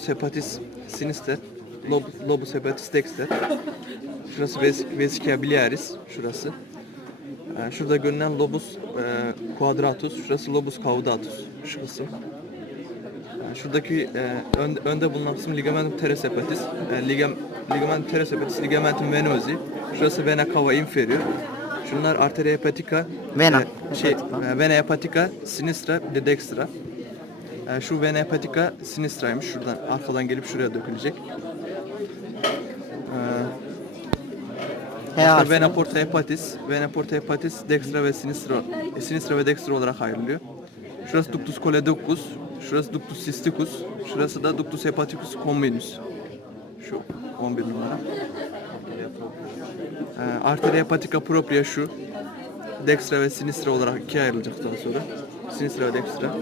lobus hepatis sinister, lob, lobus hepatis dexter. Şurası ves, vesica biliaris, şurası. Ee, şurada görünen lobus e, quadratus, şurası lobus caudatus, şu kısım. Yani şuradaki e, ön- önde bulunan kısım ligamentum teres hepatis, e, ligam, ligamentum teres hepatis, ligamentum venosi. Şurası vena cava inferior. Şunlar arteria hepatica, Vena e, şey, hepatica. vena hepatica sinistra de dextra. E, şu vena hepatica sinistraymış. Şuradan arkadan gelip şuraya dökülecek. E, H işte harfi. vena porta hepatis, vena porta hepatis dextra ve sinistra, e, sinistra ve dextra olarak ayrılıyor. Şurası ductus coledocus, şurası ductus cysticus, şurası da ductus hepaticus communis. Şu 11 numara. Ee, arteria hepatica propria şu. Dextra ve sinistra olarak ikiye ayrılacak daha sonra. Sinistra ve dextra.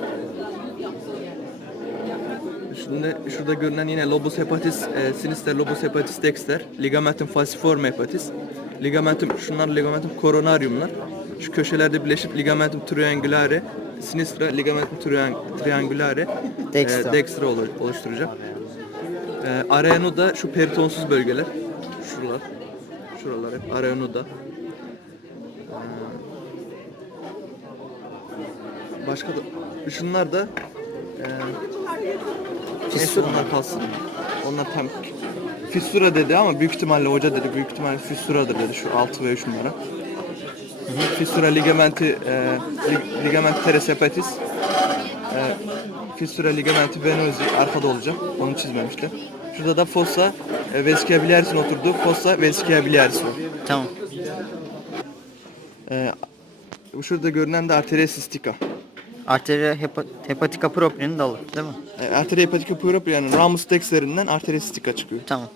Şurada, şurada görünen yine lobus hepatis, e, sinister lobus hepatis dexter, ligamentum falciforme hepatis. Ligamentum, şunlar ligamentum coronariumlar. Şu köşelerde birleşip ligamentum triangulare, sinistra ligamentum triang- triangulare, Dextra. e, dextra olu- oluşturacak. E, arenuda şu peritonsuz bölgeler. Şuralar. Şuralar hep arenuda. E, başka da şunlar da e, Neyse onlar kalsın. Onlar tam fissura dedi ama büyük ihtimalle hoca dedi. Büyük ihtimalle fissuradır dedi şu 6 ve 3 numara. Fissura ligamenti e, lig- ligament teres hepatis. E, fissura ligamenti venosi arkada olacak. Onu çizmemişler. Şurada da fossa e, vesica biliaris'in oturduğu fossa vesica biliaris var. Tamam. E, şurada görünen de arteria cystica. Arteria hepa, hepatica propria'nın dalı değil mi? E, arteria hepatica purupria'nın ramus dexterinden arteria cystica çıkıyor. Tamam.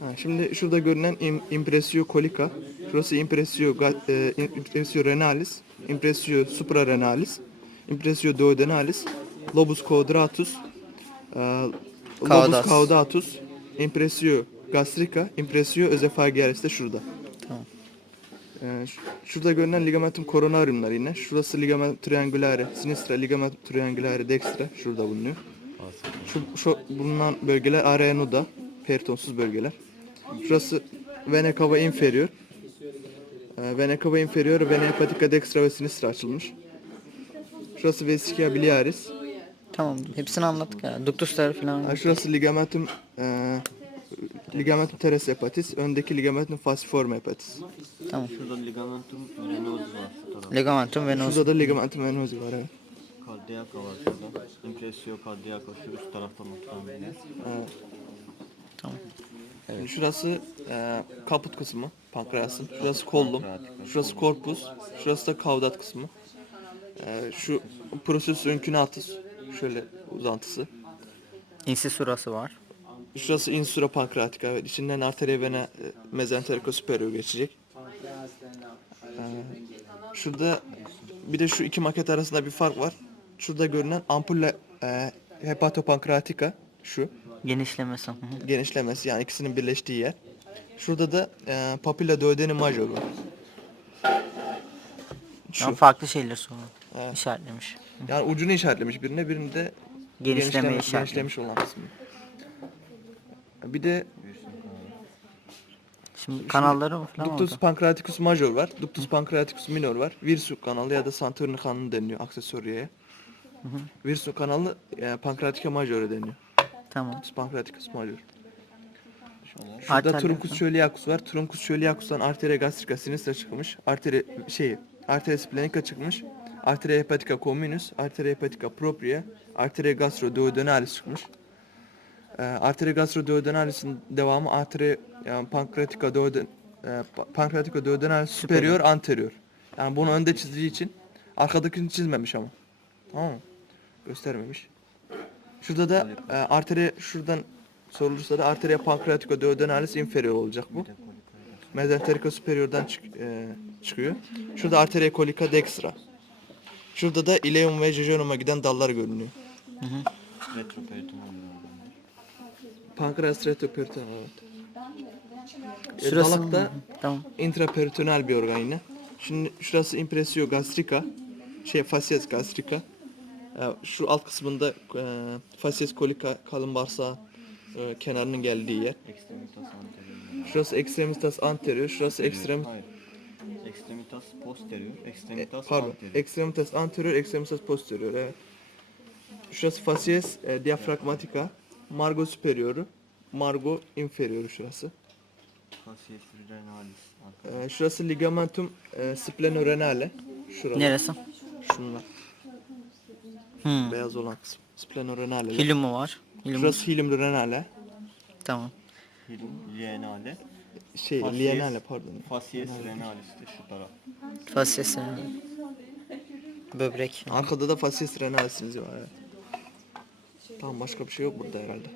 Ha, şimdi şurada görünen im, impressio colica, şurası impressio, ga- e, impressio renalis, impressio suprarenalis, impressio duodenalis, lobus quadratus, e, lobus Caudatus. caudatus, impressio gastrica, impressio özefagialis de şurada. E, ş- şurada görünen ligamentum coronariumlar yine. Şurası ligamentum triangulare, sinistra, ligamentum triangulare dextra, şurada bulunuyor. Şu, şu bulunan bölgeler area nuda, peritonsuz bölgeler. Şurası vena cava inferior. Ee, vena cava inferior, vena hepatica dextra ve sinistra açılmış. Şurası vesica biliaris. Tamam. Hepsini anlattık ya. Ductuslar falan. Ha, şurası ligamentum e, ligamentum teres hepatis, öndeki ligamentum falciforme hepatis. Tamam. Şurada ligamentum venosus var şu tarafta. Ligamentum venosus. Şurada da ligamentum venosi var evet. Cardiaca var şurada. Impressio cardiaca şu üst taraftan oturan biri. Tamam. Evet. Şurası e, kaput kısmı, pankreasın. Şurası kollum. Şurası korpus. Şurası da kavdat kısmı. E, şu processus inculatus. Şöyle uzantısı. İnsisurası var. Şurası insura pankreatica. Evet. İçinden arteria vena e, mezenterico superior geçecek. Şurada bir de şu iki maket arasında bir fark var. Şurada görünen ampulle e, hepatopankreatica. Şu. Genişlemesi. Genişlemesi yani ikisinin birleştiği yer. Şurada da e, papilla duodeni major var. Şu. Yani farklı şeyler sonra Evet. işaretlemiş. Yani ucunu işaretlemiş birine, birinde işaretlemiş. genişlemiş olan kısmı. Bir de Şimdi kanalları mı falan ductus orada? pancreaticus major var, ductus pancreaticus minor var. Virsuk kanalı ya da Saturni kanalı deniliyor aksesuariye. Virsuk kanalı e, pancreatica major deniyor. Tamam. Ductus pancreaticus major. Şurada Arterler truncus falan. coeliacus var. Truncus coeliacus'tan arteria gastrica sinistra çıkmış. Arteria şey, arteria splenica çıkmış. Arteria hepatica communis, arteria hepatica propria, arteria gastroduodenalis çıkmış. Ee, arteria gastroduodenalis'in devamı arteria yani pancreatica duoden e, pa- pancreatica duodenalis superior anterior. Yani bunu önde çizdiği için arkadakini çizmemiş ama. Tamam mı? Göstermemiş. Şurada da e, arteria şuradan sorulursa da arteria pancreatica duodenalis inferior olacak bu. Mesenterica superior'dan çık, e, çıkıyor. Şurada arteria colica dextra. Şurada da ileum ve jejunum'a giden dallar görünüyor. Retroperitoneal bölümünde. Pankreas retroperitoneal evet. Şurası dalak da Tamam. intraperitoneal bir organ yine. Şimdi şurası impressio gastrica. Şey facies gastrica. E, şu alt kısmında e, colica kalın bağırsağı e, kenarının geldiği yer. Extremitas anterior. Şurası extremitas anterior, şurası ekstrem Hayır. Extremitas posterior, e, extremitas pardon, anterior. extremitas anterior, extremitas posterior evet. Şurası facies e, diaphragmatica, margo superioru, margo inferioru şurası. Facies renalis. arkadaşlar. E, şurası ligamentum e, splenorenale. Şurada. Neresi? Şunlar. Hmm. Beyaz olan kısım. Splenorenale. Hilumu var. Hilumus. Şurası hilum renale. Tamam. Hilum lienale. Şey, Facies- lienale pardon. Facies renalis de şu taraf. Fasyası. Böbrek. Arkada da facies renalisimiz var evet. Tamam başka bir şey yok burada herhalde.